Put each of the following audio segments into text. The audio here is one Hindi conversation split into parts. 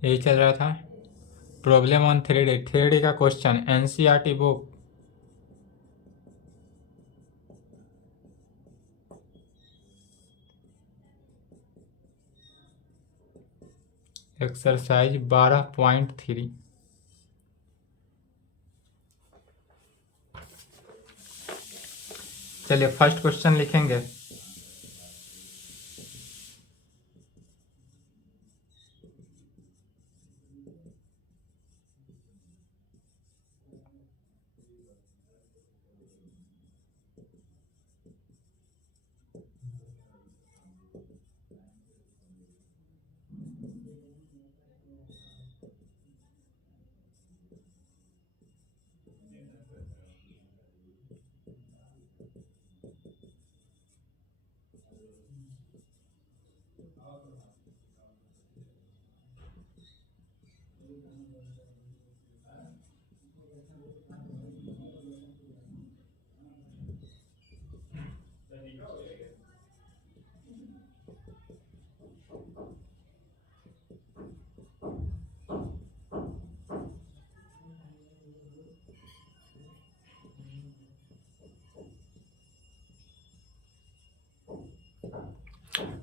यही चल रहा था। प्रॉब्लम ऑन 3D का क्वेश्चन एनसीईआरटी बुक एक्सरसाइज 12.3। चलिए फर्स्ट क्वेश्चन लिखेंगे।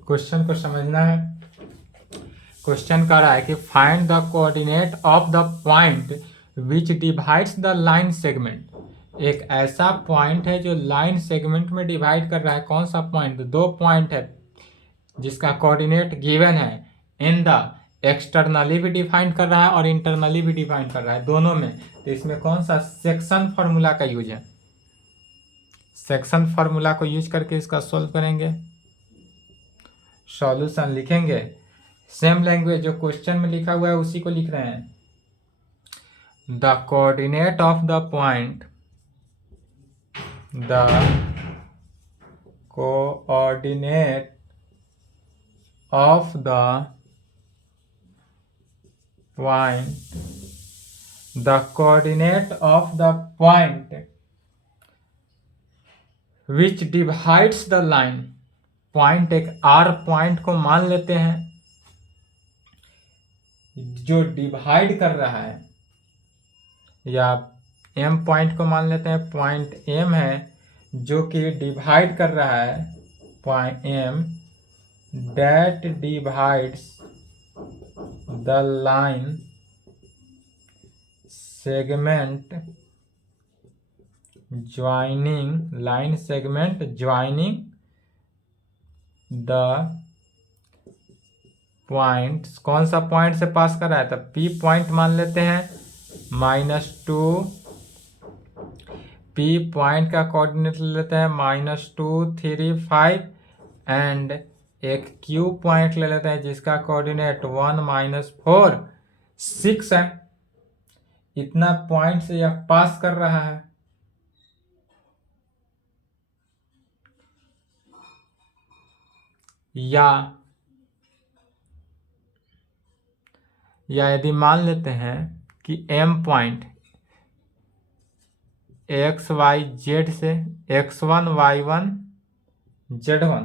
क्वेश्चन को समझना है। क्वेश्चन कह रहा है कि find the coordinate of the point which divides the line segment. एक ऐसा पॉइंट है जो लाइन सेगमेंट में डिवाइड कर रहा है। कौन सा पॉइंट? दो पॉइंट है जिसका कोऑर्डिनेट गिवन है इन द एक्सटर्नली भी डिफाइन कर रहा है और इंटरनली भी डिफाइन कर रहा है, दोनों में। तो इसमें कौन सा सेक्शन फार्मूला का यूज है? सेक्शन फार्मूला को यूज करके इसका सॉल्व करेंगे। सॉल्यूशन लिखेंगे सेम लैंग्वेज जो क्वेश्चन में लिखा हुआ है उसी को लिख रहे हैं। The coordinate of the point, the coordinate of the point, the coordinate of the point which divides the line. Point एक आर पॉइंट को मान लेते हैं जो डिवाइड कर रहा है, या एम पॉइंट को मान लेते हैं। पॉइंट एम है जो कि डिवाइड कर रहा है। Point M that divides the line segment joining, line segment joining the point. कौन सा पॉइंट से पास कर रहा है? तो पी पॉइंट मान लेते हैं, -2। पी पॉइंट का कोऑर्डिनेट ले लेते हैं -2, 3, 5 एंड एक क्यू पॉइंट ले लेते हैं जिसका कोऑर्डिनेट 1, -4, 6 है। इतना पॉइंट से यह पास कर रहा है। या यदि मान लेते हैं कि M point X Y Z से x1 y1 z1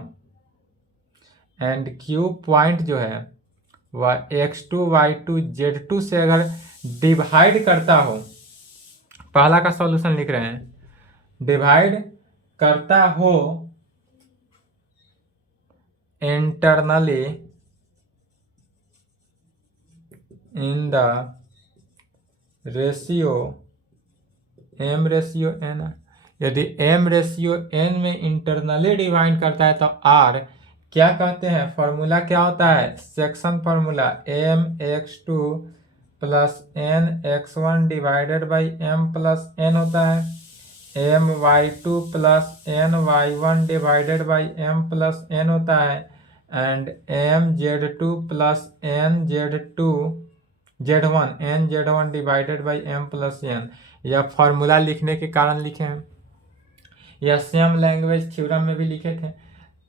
and Q point जो है वह x2 y2 z2 से अगर डिवाइड करता हो, पहला का सॉल्यूशन लिख रहे हैं, डिवाइड करता हो internally in the ratio m/n। यदि m/n में इंटरनली डिवाइड करता है तो r क्या कहते हैं? फॉर्मूला क्या होता है? Section formula mx2 + nx1 divided by m+n होता है। my2 + ny1 divided by m+n होता है and mz2 + nz1 divided by m+n। यह फॉर्मूला लिखने के कारण लिखे हैं। यह सेम लैंग्वेज थ्योरम में भी लिखे थे।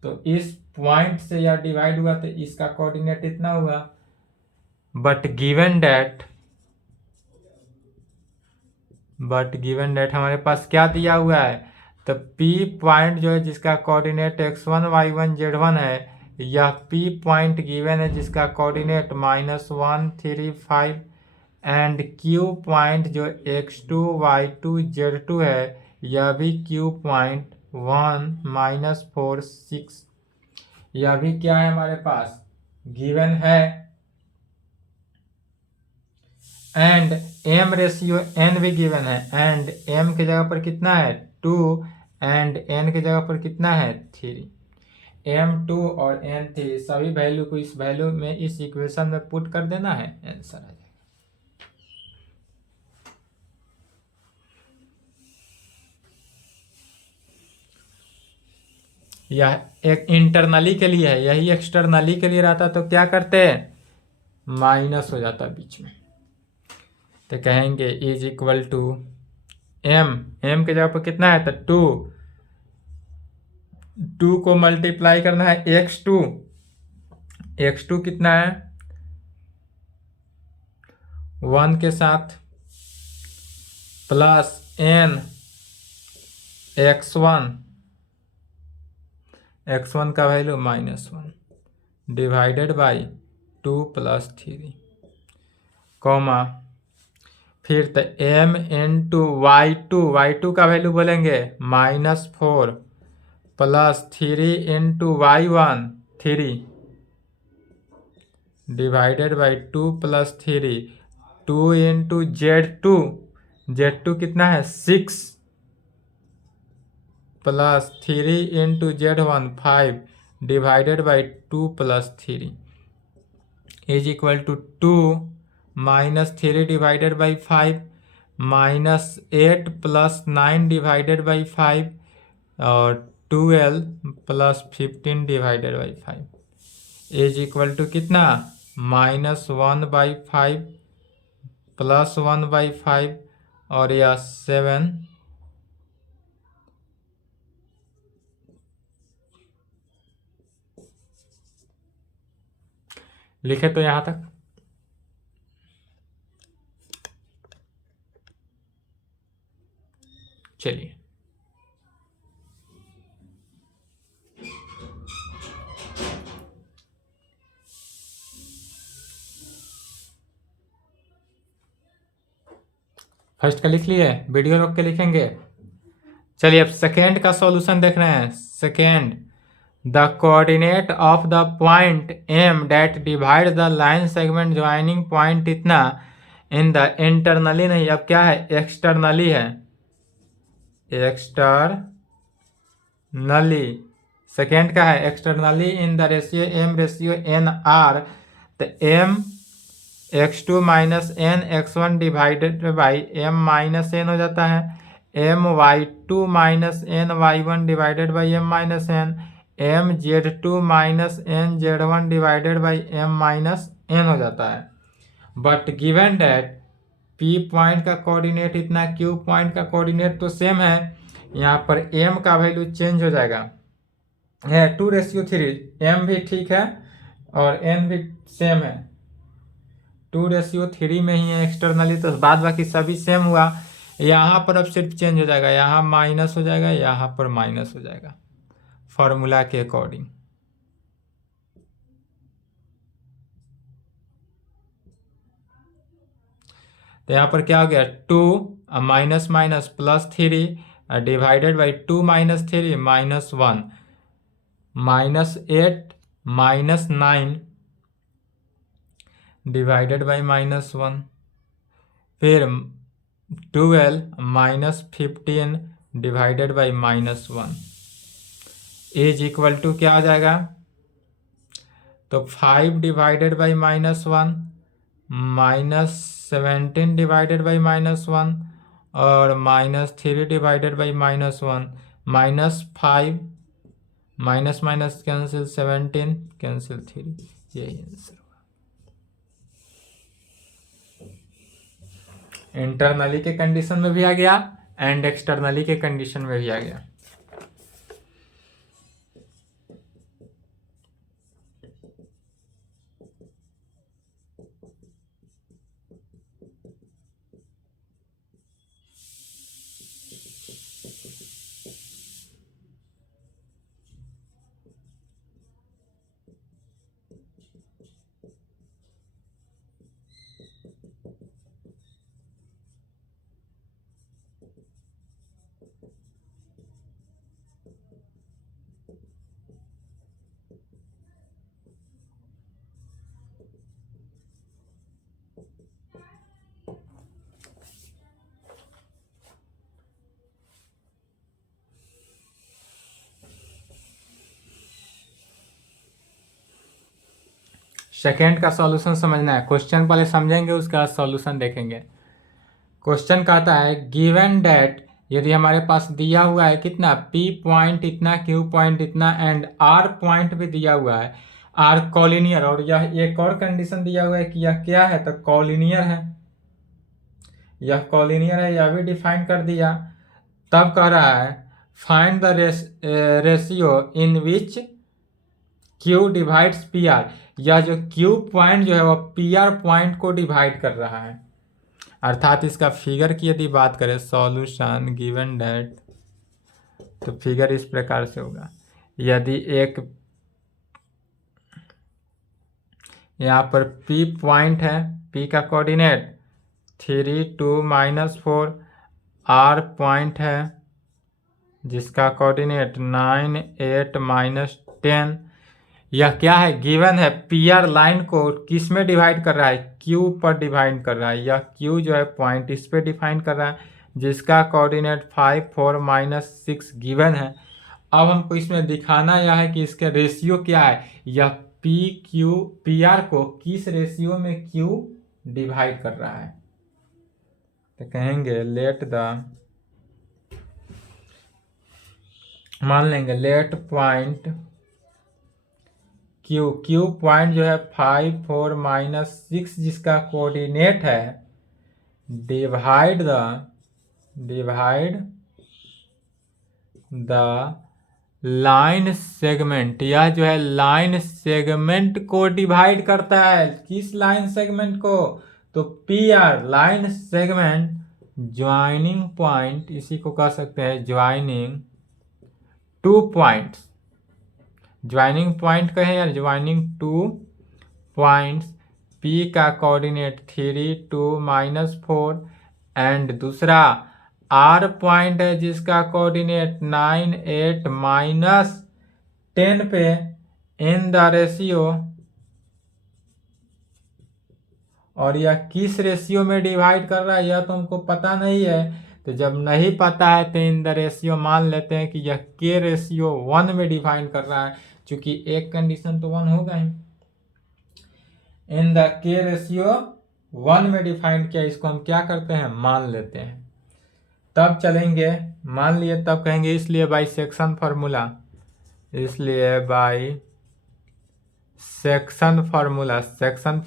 तो इस पॉइंट से यह डिवाइड हुआ तो इसका कोऑर्डिनेट इतना हुआ। बट गिवन दैट हमारे पास क्या दिया हुआ है? तो P पॉइंट जो है जिसका कोऑर्डिनेट x1 y1 z1 है, यह P पॉइंट गिवन है जिसका कोऑर्डिनेट -1 3 5 एंड Q पॉइंट जो x2 y2 z2 है यह भी Q पॉइंट 1 -4 6 यह भी क्या है हमारे पास गिवन है। एंड m रेशियो n भी गिवन है एंड m की जगह पर कितना है 2 एंड n की जगह पर कितना है 3। m2 और n3 सभी वैल्यू को इस वैल्यू में इस इक्वेशन में पुट कर देना है, आंसर आ जाएगा। यह एक इंटरनली के लिए है, यही एक्सटर्नली के लिए रहता तो क्या करते हैं माइनस हो जाता बीच में। तो कहेंगे इज इक्वल टू m के जगह पर कितना है तो 2 को मल्टीप्लाई करना है x2 कितना है 1 के साथ प्लस n x1 का वैल्यू -1 डिवाइडेड बाई 2 + 3 कॉमा फिर तो m इंटू y2 का वैल्यू बोलेंगे -4 plus 3 into y1 3 divided by 2 + 3 2 into z2 कितना है 6 plus 3 into z1 5 divided by 2 + 3 is equal to 2 -3 divided by 5 -8 + 9 divided by 5 और 12 + 15 divided by 5 is equal to कितना -1/5 + 1/5 और यह 7 लिखे तो यहां तक। चलिए फर्स्ट का लिख लिए, वीडियो रोक के लिखेंगे। चलिए अब सेकेंड का सॉल्यूशन देख रहे हैं। Second the coordinate of the point m that divide the line segment joining point इतना इन द इंटरनली नहीं अब क्या है एक्सटर्नली है एक्सटर्नली। सेकेंड का है externally in the ratio m ratio n r तो m x2 - n x1 divided by m - n हो जाता है m y2 - n y1 divided by m - n m z2 - n z1 divided by m - n हो जाता है। But given that p point का कोऑर्डिनेट इतना q पॉइंट का कोऑर्डिनेट तो सेम है, यहाँ पर m का वैल्यू चेंज हो जाएगा है 2:3 m भी ठीक है और n भी सेम है 2:3 में ही है एक्सटर्नली तो बाद बाकी सभी सेम हुआ। यहाँ पर अब सिर्फ चेंज हो जाएगा, यहाँ माइनस हो जाएगा यहाँ पर माइनस हो जाएगा फॉर्मूला के अकॉर्डिंग। तो यहाँ पर क्या हो गया 2 minus minus +3 divided by 2 - 3 -1 -8 -9 divided by -1 फिर 12 - 15 divided by -1 is equal to क्या आ जाएगा तो 5 डिवाइडेड बाई -1 -17 डिवाइडेड बाई -1 और -3 divided by -1 -5 minus minus cancel 17 cancel 3 यही आंसर हुआ। इंटरनली के कंडीशन में भी आ गया एंड एक्सटर्नली के कंडीशन में भी आ गया। सेकेंड का सॉल्यूशन समझना है। क्वेश्चन पहले समझेंगे, उसके बाद सॉल्यूशन देखेंगे। क्वेश्चन कहता है गिवन डेट, यदि हमारे पास दिया हुआ है कितना, P पॉइंट इतना, Q पॉइंट इतना एंड R पॉइंट भी दिया हुआ है, R कॉलिनियर, और यह एक और कंडीशन दिया हुआ है कि यह क्या है, तो कॉलिनियर है, यह कॉलिनियर है, यह भी डिफाइन कर दिया। तब कह रहा है find the ratio in which Q divides PR, यह जो Q पॉइंट जो है वह PR पॉइंट को डिवाइड कर रहा है। अर्थात इसका फिगर की यदि बात करें, सॉल्यूशन गिवन डेट, तो फिगर इस प्रकार से होगा। यदि एक यहाँ पर P पॉइंट है, P का कोऑर्डिनेट 3 2 -4, R पॉइंट है जिसका कोऑर्डिनेट 9 8 -10, यह क्या है, गिवन है। PR लाइन को किस में डिवाइड कर रहा है, Q पर डिवाइड कर रहा है। यह Q जो है पॉइंट इस पे डिफाइन कर रहा है जिसका कोऑर्डिनेट 5 4 -6 गिवन है। अब हमको इसमें दिखाना यह है कि इसका रेशियो क्या है, यह PR को किस रेशियो में Q डिवाइड कर रहा है। तो कहेंगे मान लेंगे लेट पॉइंट Q पॉइंट जो है 5 4 -6 जिसका कोऑर्डिनेट है, डिवाइड द लाइन सेगमेंट, यह जो है लाइन सेगमेंट को डिवाइड करता है। किस लाइन सेगमेंट को, तो PR line segment joining point, इसी को कह सकते हैं ज्वाइनिंग 2 पॉइंट्स, ज्वाइनिंग पॉइंट कहें या ज्वाइनिंग 2 पॉइंट्स, P का कोऑर्डिनेट 3 2 -4 एंड दूसरा R पॉइंट है जिसका कोऑर्डिनेट 9 8 -10 पे इन द रेशियो, और यह किस रेशियो में डिवाइड कर रहा है यह तो हमको पता नहीं है। तो जब नहीं पता है तो इन द रेशियो मान लेते हैं कि यह K रेशियो 1 में डिफाइन कर रहा है, क्योंकि एक कंडीशन तो 1 होगा ही। इन द K रेशियो 1 में डिफाइन किया, इसको हम क्या करते हैं, मान लेते हैं। तब चलेंगे, मान लिए तब कहेंगे इसलिए बाई सेक्शन फार्मूला, इसलिए by section formula, section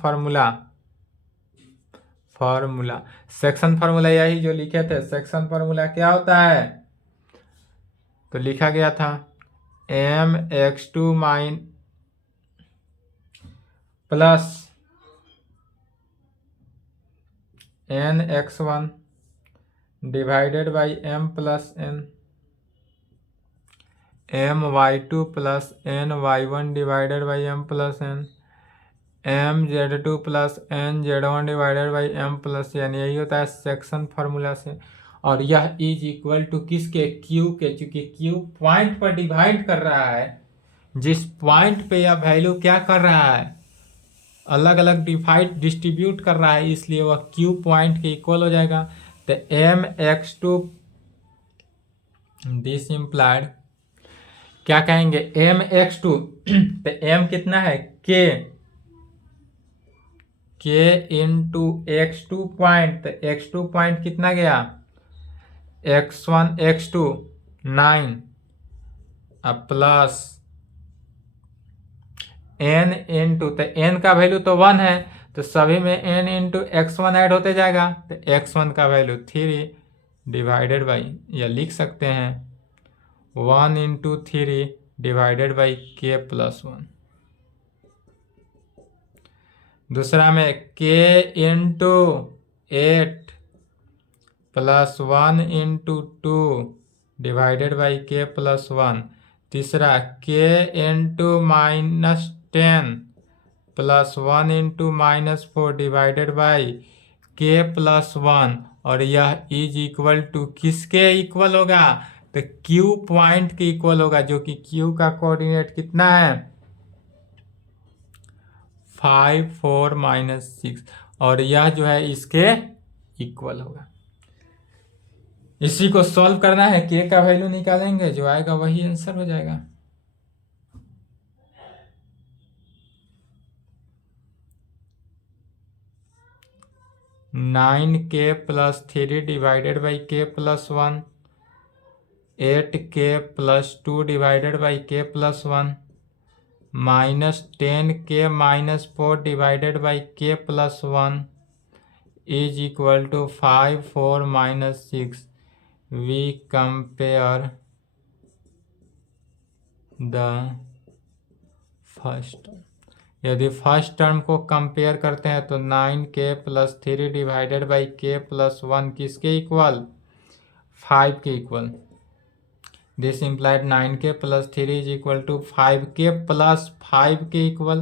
formula यही जो लिखे थे। सेक्शन फार्मूला क्या होता है, तो लिखा गया था mx2 plus nx1 divided by m plus n, my2 plus ny1 divided by m plus n, mz2 plus nz1 divided by m plus n, यही होता है सेक्शन फार्मूला से। और यह इज इक्वल टू किसके, Q के, चूंकि Q पॉइंट पर डिवाइड कर रहा है, जिस पॉइंट पे यह वैल्यू क्या कर रहा है, अलग अलग डिस्ट्रीब्यूट कर रहा है, इसलिए वह Q पॉइंट के इक्वल हो जाएगा। तो mx2 दिस इम्प्लाइड क्या कहेंगे, mx2 तो m कितना है, k इंटू x2 पॉइंट, तो x2 पॉइंट कितना गया, x1 x2 9 plus n into, तो n का वैल्यू तो 1 है, तो सभी में n इंटू x1 ऐड होते जाएगा, तो x1 का वैल्यू 3 डिवाइडेड बाई, या लिख सकते हैं 1 into 3 divided by k plus 1। दूसरा में k into 8 plus 1 into 2 divided by k plus 1। तीसरा k into -10 plus 1 into -4 divided by k plus 1, और यह इज इक्वल टू किसके इक्वल होगा, तो Q पॉइंट के इक्वल होगा, जो कि Q का कोऑर्डिनेट कितना है 5 4 -6, और यह जो है इसके इक्वल होगा। इसी को सॉल्व करना है, के का वैल्यू निकालेंगे, जो आएगा वही आंसर हो जाएगा। Nine k plus 3 divided by k plus 1, 8 k plus 2 divided by k plus 1, minus 10 k minus 4 divided by k plus 1 is equal to 5, 4 minus 6। We compare the first. यदि फर्स्ट टर्म को कंपेयर करते हैं तो 9 k plus 3 divided by k plus 1 किसके इक्वल? 5 के equal. This implied 9 k plus 3 is equal to 5 के प्लस 5 के इक्वल।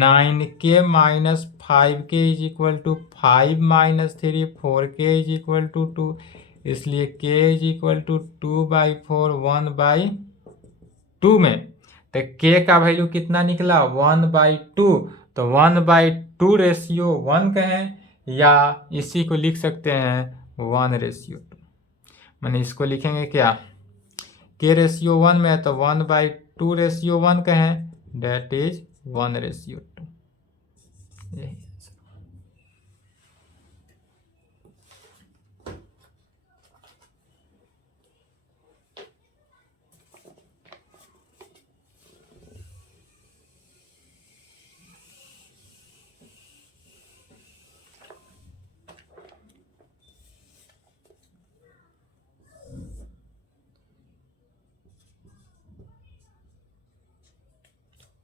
9 के माइनस 5 के इज इक्वल टू 5 माइनस 3, 4 के इज इक्वल टू 2, इसलिए के इज इक्वल टू 2/4, 1/2 में। तो के का वैल्यू कितना निकला? 1/2। तो 1/2 रेशियो 1 कहें, या इसी को लिख सकते हैं 1:2। मैंने इसको लिखेंगे क्या? के रेशियो 1 में है तो 1/2 रेशियो 1 कहें, डेट इज 1:2। यही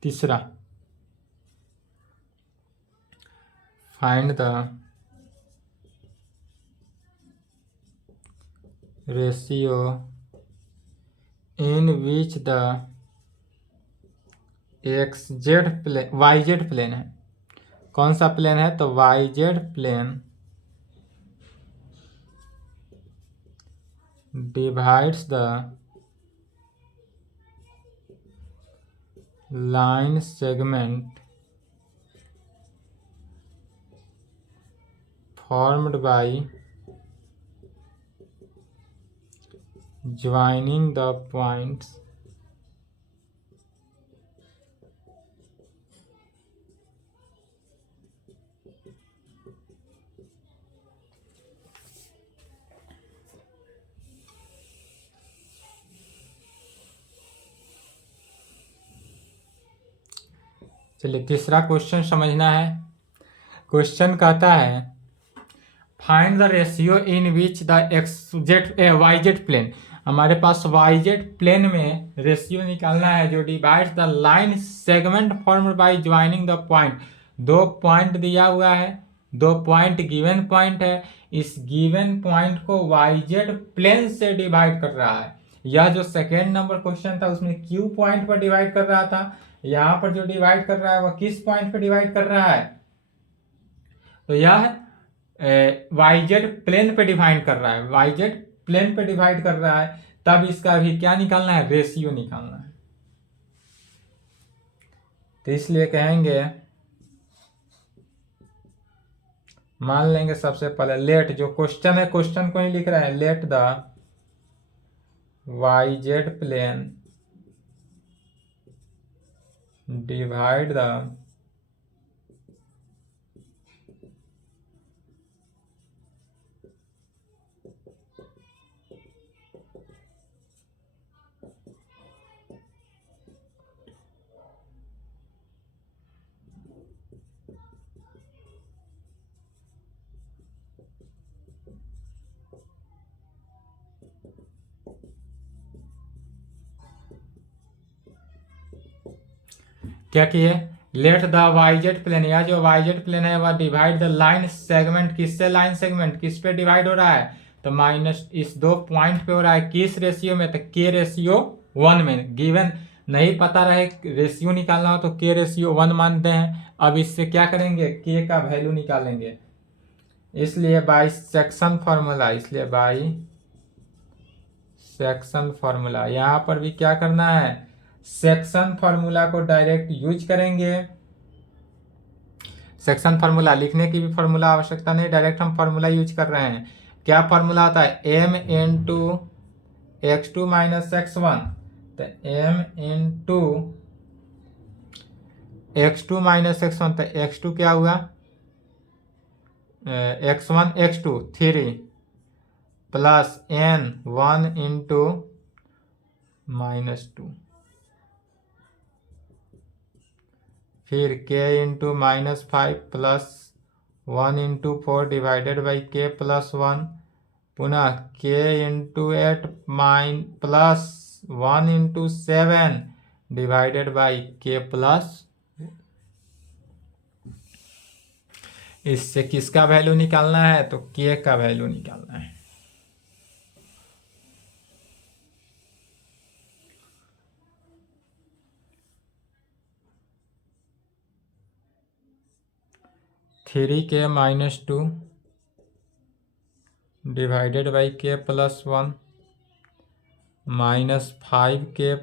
तीसरा, find the ratio in which the XZ plane, YZ plane है। कौन सा प्लेन है? तो YZ plane divides the line segment formed by joining the points चलिए तीसरा क्वेश्चन समझना है। क्वेश्चन कहता है find the ratio in which the YZ plane. हमारे पास YZ प्लेन में रेशियो निकालना है जो divides the line segment formed by joining the point. 2 point दिया हुआ है, 2 पॉइंट गिवन पॉइंट है। इस गिवन पॉइंट को YZ प्लेन से डिवाइड कर रहा है। यह जो सेकेंड नंबर क्वेश्चन था उसमें Q पॉइंट पर डिवाइड कर रहा था, यहाँ पर जो डिवाइड कर रहा है वह किस पॉइंट पर डिवाइड कर रहा है? तो यह YZ प्लेन पे डिवाइड कर रहा है, YZ प्लेन पे डिवाइड कर रहा है। तब इसका भी क्या निकालना है? रेशियो निकालना है। तो इसलिए कहेंगे, मान लेंगे सबसे पहले लेट, जो क्वेश्चन है क्वेश्चन को ही लिख रहा है, let the YZ plane divide the क्या किए? लेट द YZ प्लेन, या जो YZ प्लेन है वह डिवाइड द लाइन सेगमेंट, किससे लाइन सेगमेंट किस पे डिवाइड हो रहा है? तो माइनस इस 2 पॉइंट पे हो रहा है, किस रेशियो में? तो के रेशियो 1 में। गिवन नहीं पता रहे रेशियो निकालना हो तो के रेशियो 1 मानते हैं। अब इससे क्या करेंगे? के का वैल्यू निकालेंगे, इसलिए बाई सेक्शन फॉर्मूला, इसलिए बाई सेक्शन फॉर्मूला। यहाँ पर भी क्या करना है? सेक्शन फॉर्मूला को डायरेक्ट यूज करेंगे। सेक्शन फार्मूला लिखने की भी फार्मूला आवश्यकता नहीं, डायरेक्ट हम फार्मूला यूज कर रहे हैं। क्या फार्मूला आता है? m into x2 minus x1, तो m into x2 minus x1, तो x2 क्या हुआ? x1 x2 3 plus n 1 into -2, फिर k into -5 plus 1 into 4 divided by k plus 1, पुनः k into 8 plus 1 into 7 divided by k plus. इससे किसका वैल्यू निकालना है? तो k का वैल्यू निकालना है। थ्री के -2 divided by k plus 1 -5k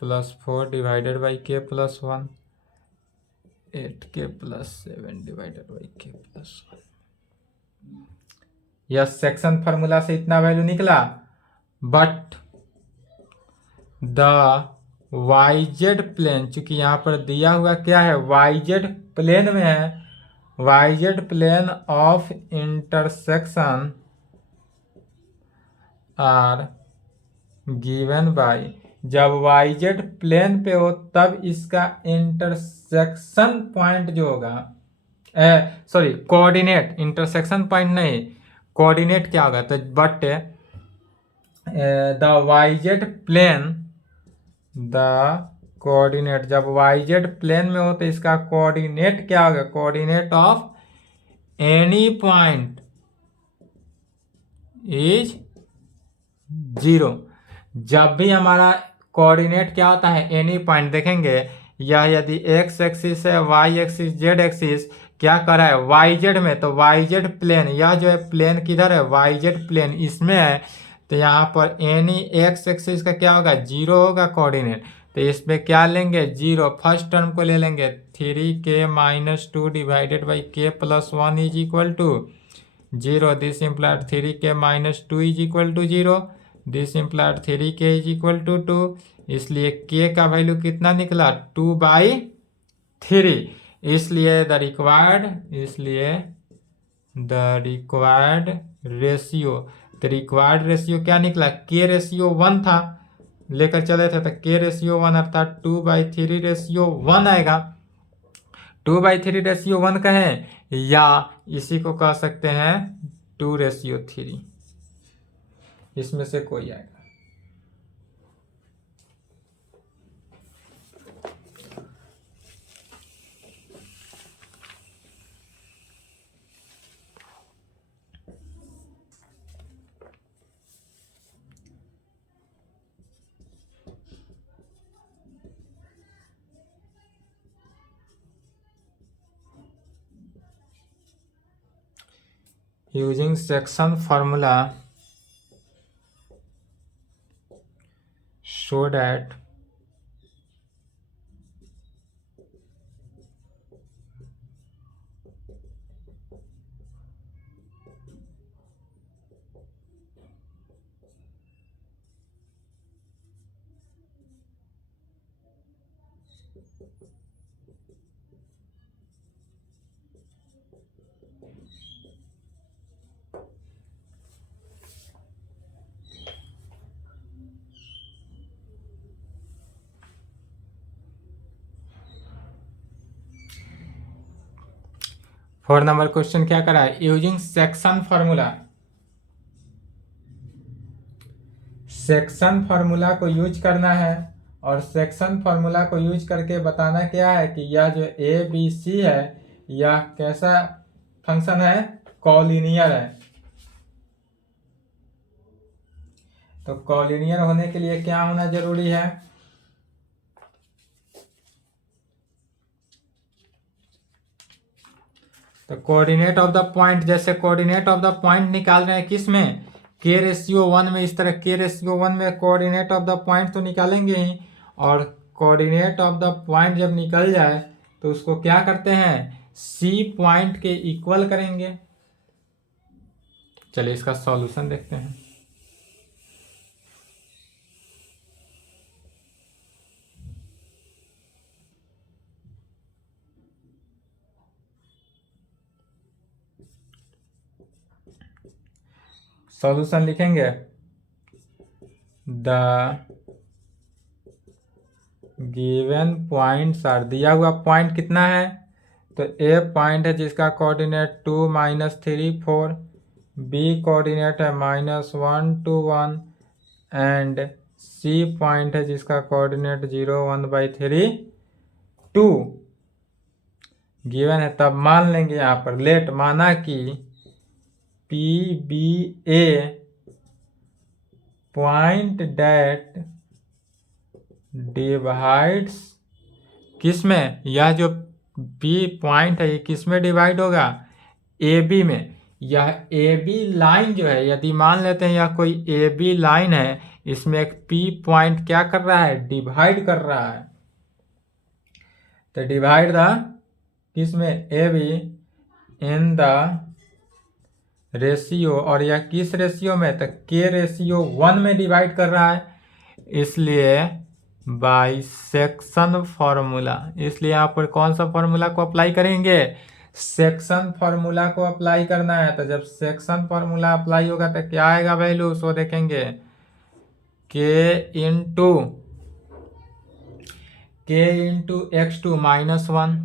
plus 4 divided by k plus 1, 8k plus 7 divided by k plus 1। यह सेक्शन फार्मूला से इतना वैल्यू निकला, बट द yz प्लेन, चूंकि यहाँ पर दिया हुआ क्या है? yz प्लेन में है, yz plane of intersection are given by, जब yz प्लेन पे हो तब इसका इंटरसेक्शन पॉइंट जो होगा, सॉरी कोऑर्डिनेट, इंटरसेक्शन पॉइंट नहीं, कोऑर्डिनेट क्या होगा? तो but the yz plane, the coordinate, जब yz प्लेन में हो तो इसका कोऑर्डिनेट क्या होगा? Coordinate of any point is 0। जब भी हमारा कोऑर्डिनेट क्या होता है? Any point. देखेंगे यह यदि x एक्सिस है, y एक्सिस, z एक्सिस क्या कर रहा है? yz में, तो yz प्लेन, यह जो है प्लेन किधर है? yz प्लेन इसमें है, तो यहाँ पर एनी x एक्सिस का क्या होगा? 0 होगा कोऑर्डिनेट। तो इसमें क्या लेंगे? 0, फर्स्ट टर्म को ले लेंगे, 3k -2 divided by k plus 1 is equal to 0। This implied 3k -2 is equal to 0, this implied 3k is equal to 2, इसलिए k का वैल्यू कितना निकला? 2/3। इसलिए द रिक्वायर्ड रेशियो, तो रिक्वायर्ड रेशियो क्या निकला? k रेशियो 1 था, लेकर चले थे, तो k रेशियो 1 अर्थात 2/3 रेशियो 1 आएगा। 2/3 रेशियो 1 कहें, या इसी को कह सकते हैं 2/3, इसमें से कोई आएगा। Using section formula so that four number question क्या करा है? Using section formula, section formula को यूज करना है, और सेक्शन फार्मूला को यूज करके बताना क्या है कि यह जो ABC है यह कैसा फंक्शन है? कॉलिनियर है। तो कॉलिनियर होने के लिए क्या होना जरूरी है? तो कोऑर्डिनेट ऑफ द पॉइंट, जैसे कोऑर्डिनेट ऑफ द पॉइंट निकाल रहे हैं किस में? k रेशियो 1 में। इस तरह k रेशियो 1 में कोऑर्डिनेट ऑफ द पॉइंट तो निकालेंगे ही, और कोऑर्डिनेट ऑफ द पॉइंट जब निकल जाए तो उसको क्या करते हैं? सी पॉइंट के इक्वल करेंगे। चलिए इसका सॉल्यूशन देखते हैं। सॉल्यूशन लिखेंगे, द गिवन पॉइंट्स आर, दिया हुआ पॉइंट कितना है, तो ए पॉइंट है जिसका कोऑर्डिनेट 2 -3 4, बी कोऑर्डिनेट है -1 2 1 एंड सी पॉइंट है जिसका कोऑर्डिनेट 0 1/3 2 गिवन है। तब मान लेंगे यहाँ पर लेट, माना कि P B A point that divides किस में, यह जो बी पॉइंट है ये किस में डिवाइड होगा, ए बी में। यह ए बी लाइन जो है, यदि मान लेते हैं यह कोई ए बी लाइन है, इसमें एक पी पॉइंट क्या कर रहा है, डिवाइड कर रहा है। तो डिवाइड द किस में, A be in the ratio, और यह किस रेशियो में, तो के रेशियो 1 में डिवाइड कर रहा है, इसलिए बाइसेक्शन फॉर्मूला। इसलिए यहाँ पर कौन सा फॉर्मूला को अप्लाई करेंगे, सेक्शन फॉर्मूला को अप्लाई करना है। तो जब सेक्शन फॉर्मूला अप्लाई होगा तो क्या आएगा वैल्यू, सो देखेंगे के into x2 -1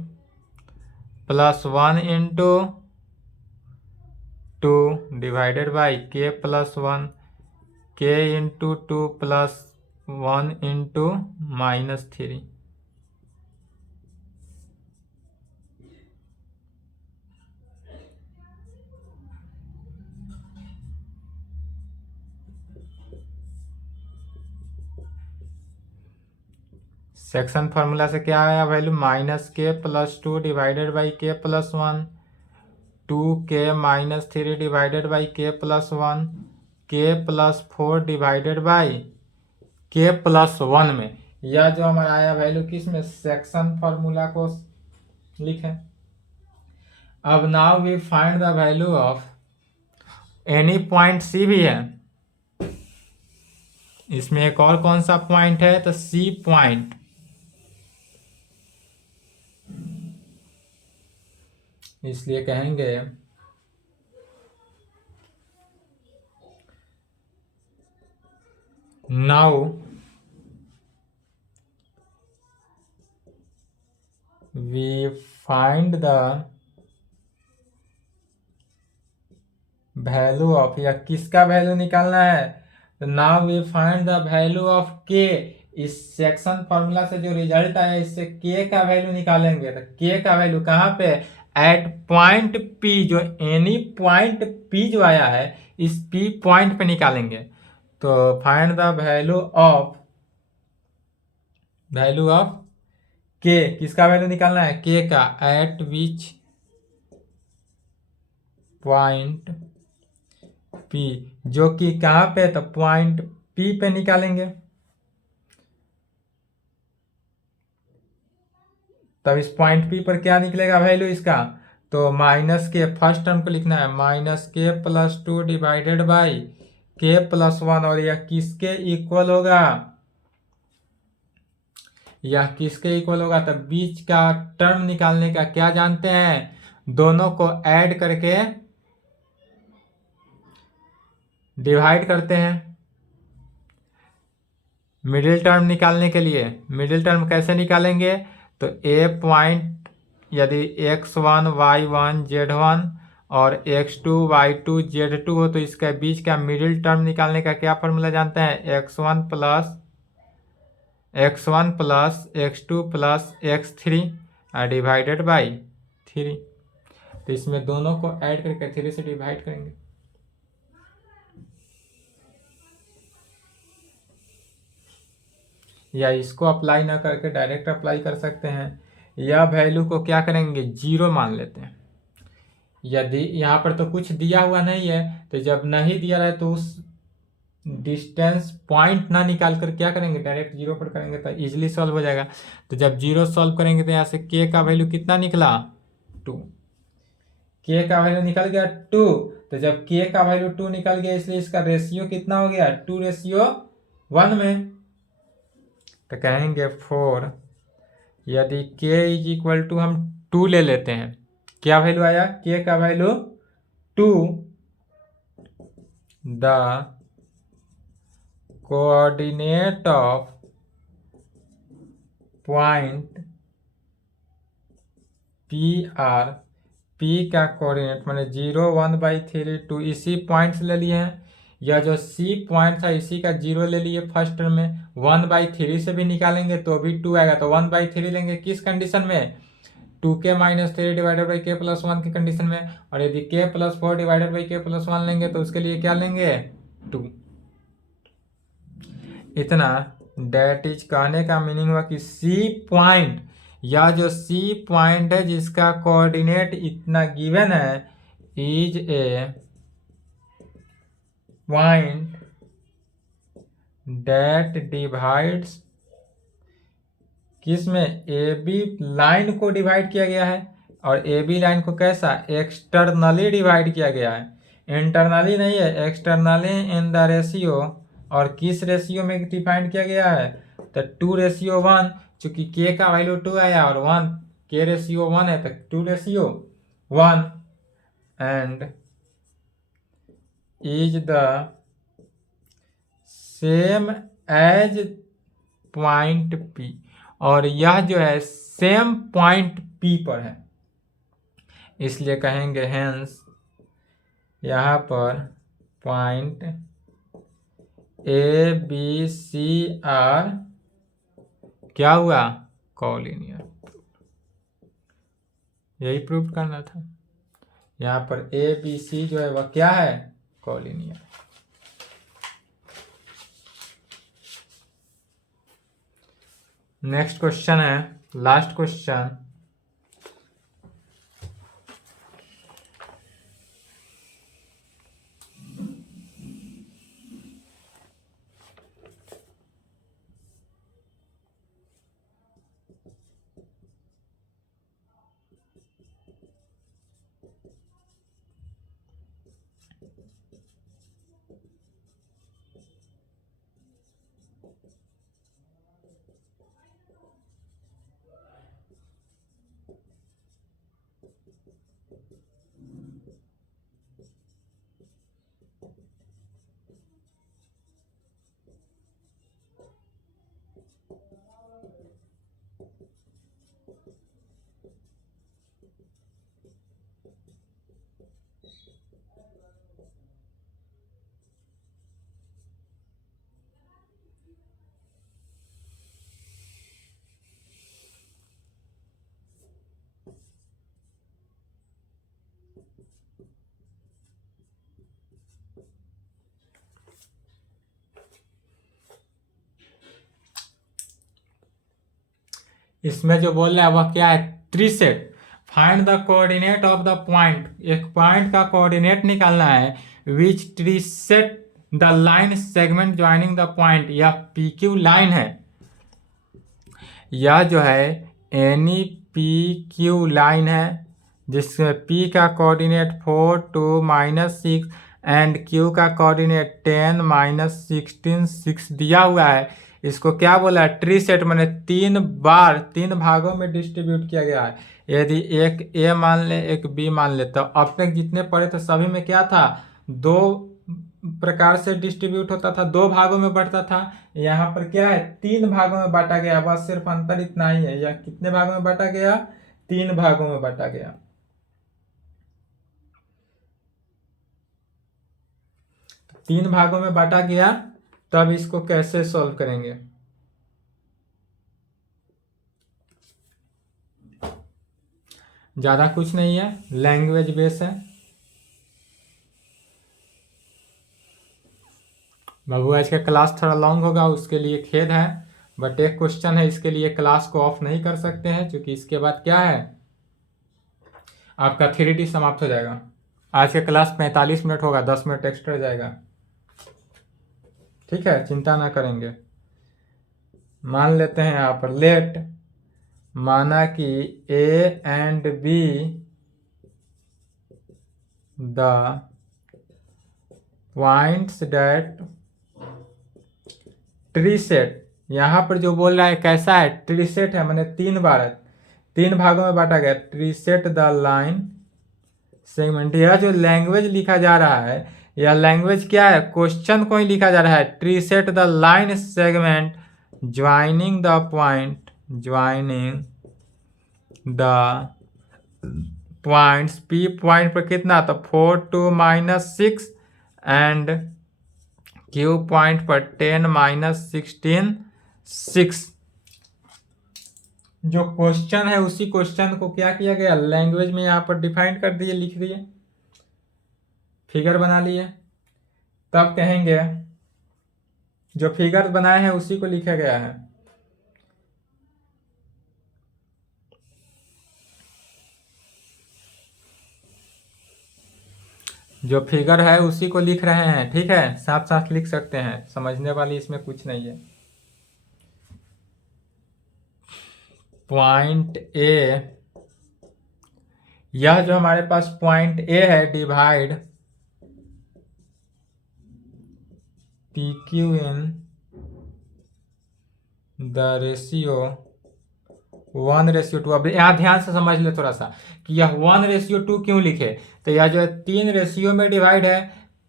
plus 1 into 2 divided by k plus 1, के into 2 plus 1 into -3। Section formula से क्या आया value, -k + 2 divided by k plus 1, 2k - 3 divided by k plus 1, के plus 4 divided by k plus 1 में। यह जो हमारा आया वैल्यू किस में, सेक्शन फार्मूला को लिखें। अब now we find the value of any point C भी है, इसमें एक और कौन सा पॉइंट है, तो सी पॉइंट। इसलिए कहेंगे now we find the value of, या किसका वैल्यू निकालना है, तो now we find the value of k. इस सेक्शन फॉर्मूला से जो रिजल्ट आया इससे के का वैल्यू निकालेंगे। तो के का वैल्यू कहाँ पे, एट पॉइंट पी, जो एनी पॉइंट पी जो आया है इस पी पॉइंट पे निकालेंगे। तो फाइंड द वैल्यू ऑफ के, किसका वैल्यू निकालना है, के का, एट विच पॉइंट पी, जो कि कहाँ पे, तो पॉइंट पी पे निकालेंगे। तब इस पॉइंट पी पर क्या निकलेगा वैल्यू इसका, तो माइनस के, फर्स्ट टर्म को लिखना है -k + 2 divided by k plus 1, और यह किसके इक्वल होगा, यह किसके इक्वल होगा, तो बीच का टर्म निकालने का क्या जानते हैं, दोनों को ऐड करके डिवाइड करते हैं। मिडिल टर्म निकालने के लिए मिडिल टर्म कैसे निकालेंगे, तो ए पॉइंट यदि x1 y1 z1 और x2 y2 z2 हो तो इसके बीच का मिडिल टर्म निकालने का क्या फॉर्मूला जानते हैं, x1 plus x2 plus x3 divided by 3। तो इसमें दोनों को ऐड करके 3 से डिवाइड करेंगे। या इसको अप्लाई ना करके डायरेक्ट अप्लाई कर सकते हैं, या वैल्यू को क्या करेंगे, 0 मान लेते हैं। यदि यहाँ पर तो कुछ दिया हुआ नहीं है, तो जब नहीं दिया रहा है तो उस डिस्टेंस पॉइंट ना निकाल कर क्या करेंगे, डायरेक्ट 0 पर करेंगे तो इजीली सॉल्व हो जाएगा। तो जब 0 सॉल्व करेंगे तो यहाँ से के का वैल्यू कितना निकला, 2। के का वैल्यू निकल गया 2, तो जब के का वैल्यू 2 निकल गया इसलिए इसका रेशियो कितना हो गया 2:1 में। तो कहेंगे 4 यदि के इज इक्वल टू हम 2 ले लेते हैं, क्या वैल्यू आया के का value 2, the coordinate of point P R, P का कोऑर्डिनेट मैंने 0 1/3 2 इसी पॉइंट से ले लिए हैं, यह जो सी पॉइंट था इसी का 0 ले लिए फर्स्ट टर्म में, 1/3 से भी निकालेंगे तो भी 2 आएगा, तो 1/3 लेंगे किस कंडीशन में 2k - 3 डिवाइडेड बाई k + 1 की कंडीशन में, और यदि k + 4 डिवाइडेड बाई k + 1 लेंगे तो उसके लिए क्या लेंगे 2। इतना डेट इज कहने का मीनिंग हुआ कि सी पॉइंट, या जो सी पॉइंट है जिसका कोऑर्डिनेट इतना गिवन है, is a point that divides, किस में ए बी लाइन को डिवाइड किया गया है, और ए बी लाइन को कैसा एक्सटर्नली डिवाइड किया गया है, इंटरनली नहीं है, एक्सटर्नली इन द रेशियो, और किस रेशियो में डिफाइन किया गया है तो 2:1, चूंकि के का वैल्यू 2 आया और 1 के रेशियो 1 है तो 2:1, and is the same as point P, और यह जो है सेम पॉइंट पी पर है, इसलिए कहेंगे हेंस यहाँ पर point A B C are क्या हुआ कोलिनियर। यही प्रूव करना था, यहाँ पर ए बी सी जो है वह क्या है कोलिनियर। नेक्स्ट क्वेश्चन है, लास्ट क्वेश्चन, इसमें जो बोल रहा है वह क्या है trisect, find the coordinate of the point, एक पॉइंट का कोऑर्डिनेट निकालना है, which trisect the line segment joining the point, यह पी क्यू लाइन है, यह जो है एनी पी क्यू लाइन है जिसमें p का कोऑर्डिनेट 4 2 -6 एंड q का कोऑर्डिनेट 10 -16 6 दिया हुआ है। इसको क्या बोला है ट्री सेट, मैंने 3 भागों में डिस्ट्रीब्यूट किया गया है। यदि एक a मान ले एक b मान ले, तो अब तक जितने पढ़े थे सभी में क्या था 2 प्रकार से डिस्ट्रीब्यूट होता था, 2 भागों में बढ़ता था। यहाँ पर क्या है 3 भागों में बांटा गया, बस सिर्फ अंतर इतना ही है। यह कितने भागों में बांटा गया 3 भागों में बांटा गया। तीन भागों में बांटा गया, तब इसको कैसे सॉल्व करेंगे। ज्यादा कुछ नहीं है, लैंग्वेज बेस है। बाबू आज का क्लास थोड़ा लॉन्ग होगा, उसके लिए खेद है, बट एक क्वेश्चन है, इसके लिए क्लास को ऑफ नहीं कर सकते हैं, क्योंकि इसके बाद क्या है आपका 3D समाप्त हो जाएगा। आज का क्लास 45 मिनट होगा, 10 मिनट एक्स्ट्रा जाएगा, ठीक है, चिंता ना करेंगे। मान लेते हैं यहाँ पर लेट, माना कि A and B the points that trisect, यहाँ पर जो बोल रहा है कैसा है, ट्री सेट है, मैंने 3 भागों में बांटा गया। Tree set the line segment, यह जो लैंग्वेज लिखा जा रहा है, यह लैंग्वेज क्या है, क्वेश्चन को ही लिखा जा रहा है। Tree set the line segment joining the point, joining the points, P point पर कितना, तो 4 2 -6 एंड क्यू पॉइंट पर 10 -16 6। जो क्वेश्चन है उसी क्वेश्चन को क्या किया गया, लैंग्वेज में यहाँ पर डिफाइन कर दिए, लिख दिए, फिगर बना लिए। तब कहेंगे जो फिगर बनाए हैं उसी को लिखा गया है। जो फिगर है उसी को लिख रहे हैं, ठीक है, साथ साथ लिख सकते हैं, समझने वाली इसमें कुछ नहीं है। पॉइंट ए, यह जो हमारे पास पॉइंट ए है, divide P Q in the ratio 1:2। अब यहाँ ध्यान से समझ ले थोड़ा सा कि यह 1:2 क्यों लिखे, तो यह जो है 3 रेशियो में डिवाइड है।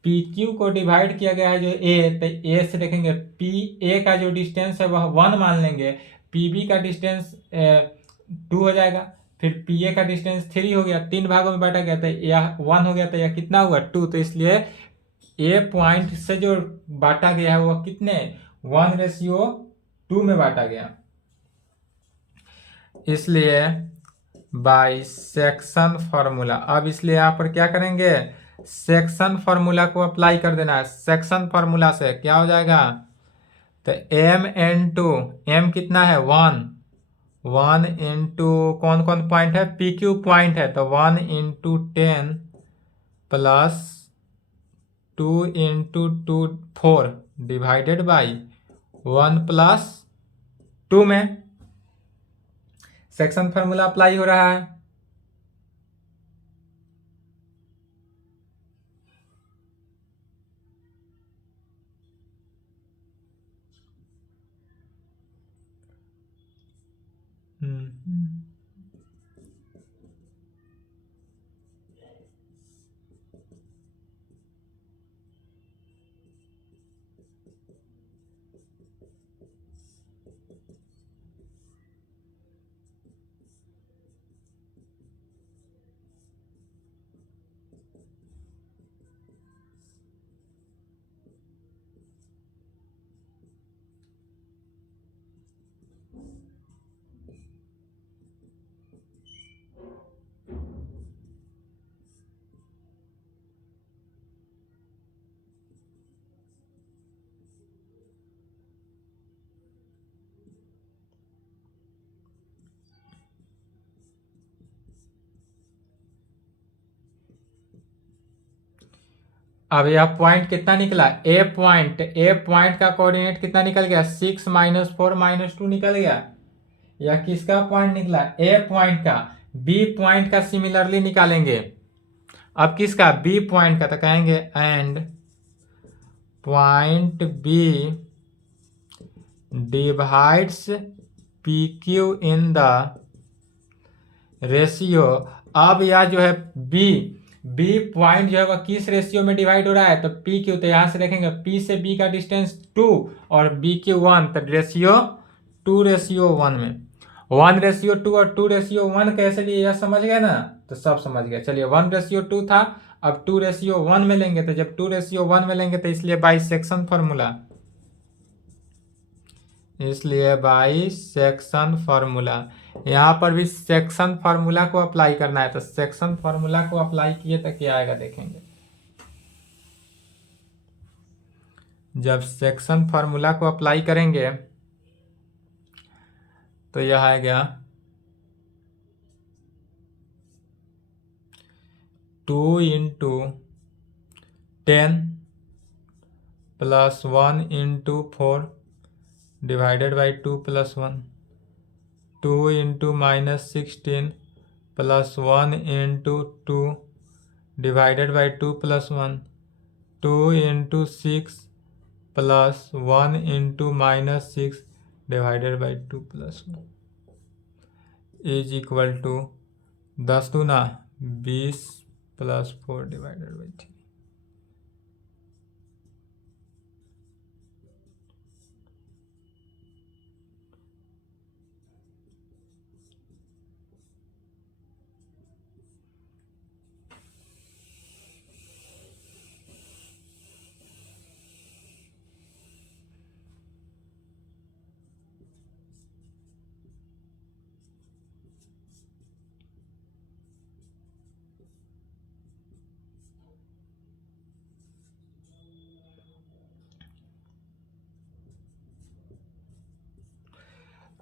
पी क्यू को डिवाइड किया गया है जो ए, तो ए से देखेंगे पी ए का जो डिस्टेंस है वह 1 मान लेंगे, पी बी का डिस्टेंस 2 हो जाएगा, फिर पी ए का डिस्टेंस 3 हो गया, 3 भागों में बांटा गया, तो यह 1 हो गया, तो यह कितना हुआ 2। तो इसलिए ए पॉइंट से जो बांटा गया है वह कितने 1:2 में बांटा गया। इसलिए बाय सेक्शन फॉर्मूला, अब इसलिए यहाँ पर क्या करेंगे, सेक्शन फॉर्मूला को अप्लाई कर देना है। सेक्शन फॉर्मूला से क्या हो जाएगा, तो m/2, m कितना है 1 इंटू कौन कौन पॉइंट है, पी क्यू पॉइंट है, तो 1 × 10 प्लस 2 × 2 4 डिवाइडेड बाई 1 + 2 में सेक्शन फार्मूला अप्लाई हो रहा है। अब यह पॉइंट कितना निकला, ए पॉइंट का कोऑर्डिनेट कितना निकल गया, 6 - 4 - 2 निकल गया। यह किसका पॉइंट निकला, ए पॉइंट का। बी पॉइंट का सिमिलरली निकालेंगे। अब किसका, बी पॉइंट का, तो कहेंगे and point B divides P Q in the ratio. अब यह जो है बी पॉइंट जो है वह किस रेशियो में डिवाइड हो रहा है, तो पी क्यू, तो यहां से देखेंगे पी से बी का डिस्टेंस 2 और बी क्यू 1, तो रेशियो 2:1 में। 1:2 और 2:1 कैसे लिए, यह समझ गए ना, तो सब समझ गए। चलिए 1:2 था, अब 2:1 में लेंगे, तो जब 2:1 में लेंगे तो इसलिए बाई सेक्शन फॉर्मूला, इसलिए बाई सेक्शन फॉर्मूला, यहाँ पर भी सेक्शन फार्मूला को अप्लाई करना है। तो सेक्शन फार्मूला को अप्लाई किए तो क्या आएगा देखेंगे। जब सेक्शन फार्मूला को अप्लाई करेंगे तो यह आएगा 2 × 10 + 1 × 4 divided by 2 + 1, 2 × -16 + 1 × 2 divided by 2 + 1, 2 × 6 + 1 × -6 divided by 2 + 1 is equal to 10 दूना 20 + 4 डिवाइडेड बाई 3।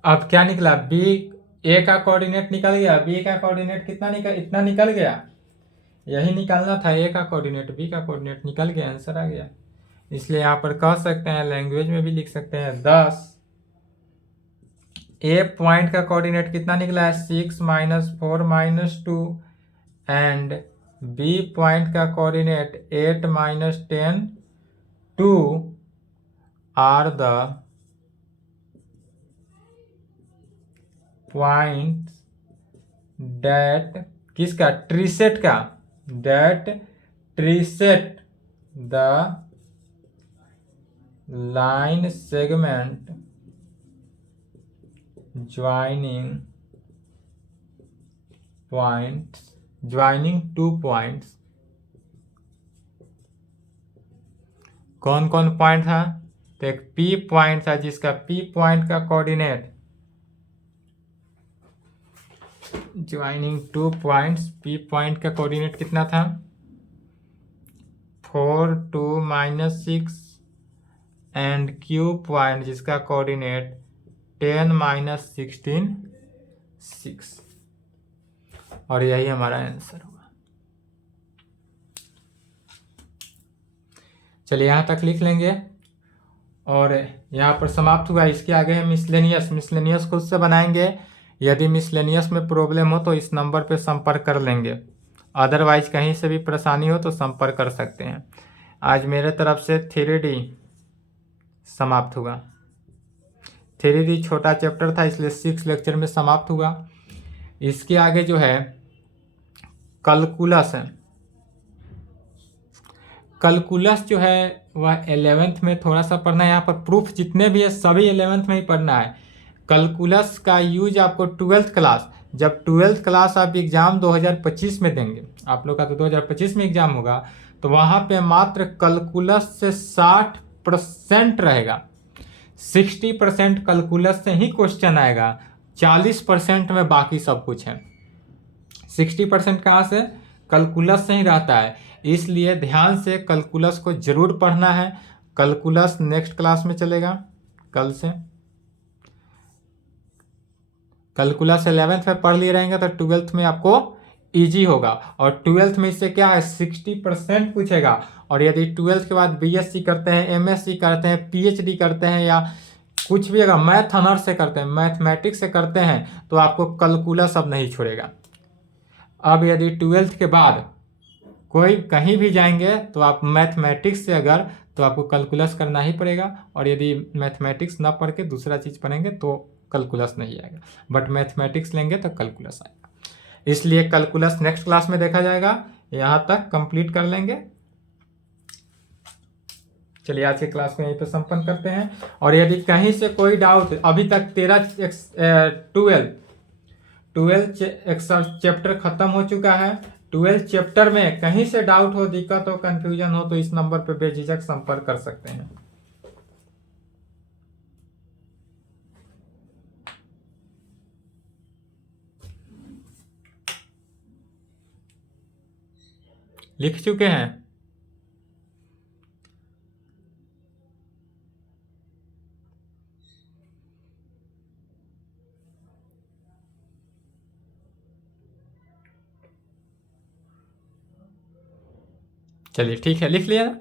अब क्या निकला, बी ए का कोऑर्डिनेट निकल गया, बी का कोऑर्डिनेट कितना निकल, इतना निकल गया। यही निकालना था, ए का कोऑर्डिनेट बी का कोऑर्डिनेट निकल गया, आंसर आ गया। इसलिए यहाँ पर कह सकते हैं, लैंग्वेज में भी लिख सकते हैं 10। ए पॉइंट का कोऑर्डिनेट कितना निकला है, 6 - 4 - 2 एंड बी पॉइंट का coordinate 8 - 10 2 are the point that किसका, ट्रीसेट का, that trisect the line segment joining 2 points. कौन कौन पॉइंट था, तो एक पी पॉइंट था जिसका पी पॉइंट का coordinate joining 2 points, P point का कोऑर्डिनेट कितना था 4 2 -6 एंड क्यू पॉइंट जिसका कोऑर्डिनेट 10 - 16 6। और यही हमारा आंसर होगा। चलिए यहाँ तक लिख लेंगे और यहाँ पर समाप्त हुआ। इसके आगे है मिसलेनियस खुद से बनाएंगे। यदि मिसलेनियस में प्रॉब्लम हो तो इस नंबर पे संपर्क कर लेंगे, अदरवाइज कहीं से भी परेशानी हो तो संपर्क कर सकते हैं। आज मेरे तरफ से 3D समाप्त हुआ। 3D छोटा चैप्टर था इसलिए 6 लेक्चर में समाप्त हुआ। इसके आगे जो है कैलकुलस है। कैलकुलस जो है वह 11th में थोड़ा सा पढ़ना है। यहाँ पर प्रूफ जितने भी है सभी 11th में ही पढ़ना है। कैलकुलस का यूज आपको 12th क्लास, जब 12th क्लास आप एग्जाम 2025 में देंगे, आप लोग का तो 2025 में एग्जाम होगा, तो वहाँ पे मात्र कैलकुलस से 60% रहेगा। 60% कैलकुलस से ही क्वेश्चन आएगा, 40% में बाकी सब कुछ है। 60% कहाँ से, कैलकुलस से ही रहता है। इसलिए ध्यान से कैलकुलस को जरूर पढ़ना है। कैलकुलस नेक्स्ट क्लास में चलेगा कल से। कैलकुलस 11th में पढ़ लिए रहेंगे तो 12th में आपको इजी होगा। और 12th में इससे क्या है 60% पूछेगा। और यदि 12th के बाद BSc करते हैं, MSc करते हैं, PhD करते हैं या कुछ भी अगर मैथ ऑनर्स से करते हैं, मैथमेटिक्स से करते हैं, तो आपको कैलकुलस अब नहीं छोड़ेगा। अब यदि 12th के बाद कोई कहीं भी जाएंगे तो आप मैथमेटिक्स से अगर, तो आपको कैलकुलस करना ही पड़ेगा। और यदि मैथमेटिक्स ना पढ़ के दूसरा चीज़ पढ़ेंगे तो कैलकुलस नहीं आएगा, बट मैथमेटिक्स लेंगे तो कैलकुलस आएगा। इसलिए कैलकुलस नेक्स्ट क्लास में देखा जाएगा। यहाँ तक कंप्लीट कर लेंगे। चलिए आज के क्लास को यहीं पे संपन्न करते हैं। और यदि कहीं से कोई डाउट, अभी तक 12 चैप्टर खत्म हो चुका है। 12 चैप्टर में कहीं से डाउट हो, दिक्कत हो, कंफ्यूजन हो तो इस नंबर पे बेझिझक संपर्क कर सकते हैं। लिख चुके हैं? चलिए ठीक है, लिख लिया ना।